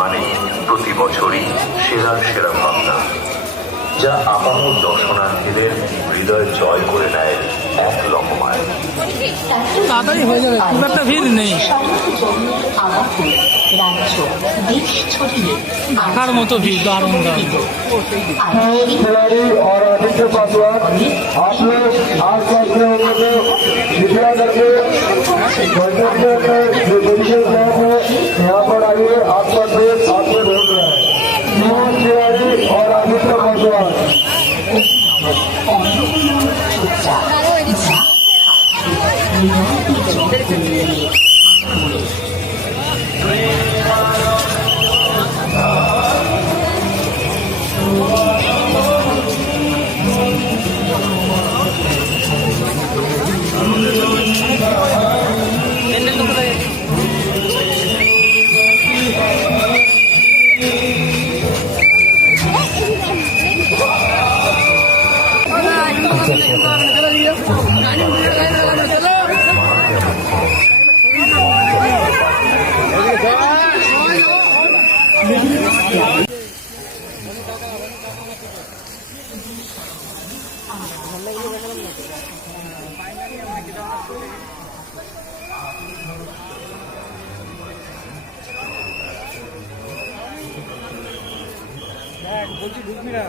মানে প্রতি বছরই সেরার সেরা ভাবনা, যা আপামর দর্শনার্থীদের হৃদয় জয় করে নেয় এক লহমায়। তাড়াতাড়ি হয়ে যাবে, খুব একটা ভিড় নেই। রাজ্য দেশ ছড়িয়ে দেখার মতো ভিড়, দারুণ দারুণ। और आदित्य पासवान आप लोग आस पास में होंगे कृपया करके जो मेडिकल कैंप है यहाँ पर आइए। आपका देश आपको ढूंढ रहा है। मनोज तिवारी और आदित्य पासवान বলছি ঢুকবি না।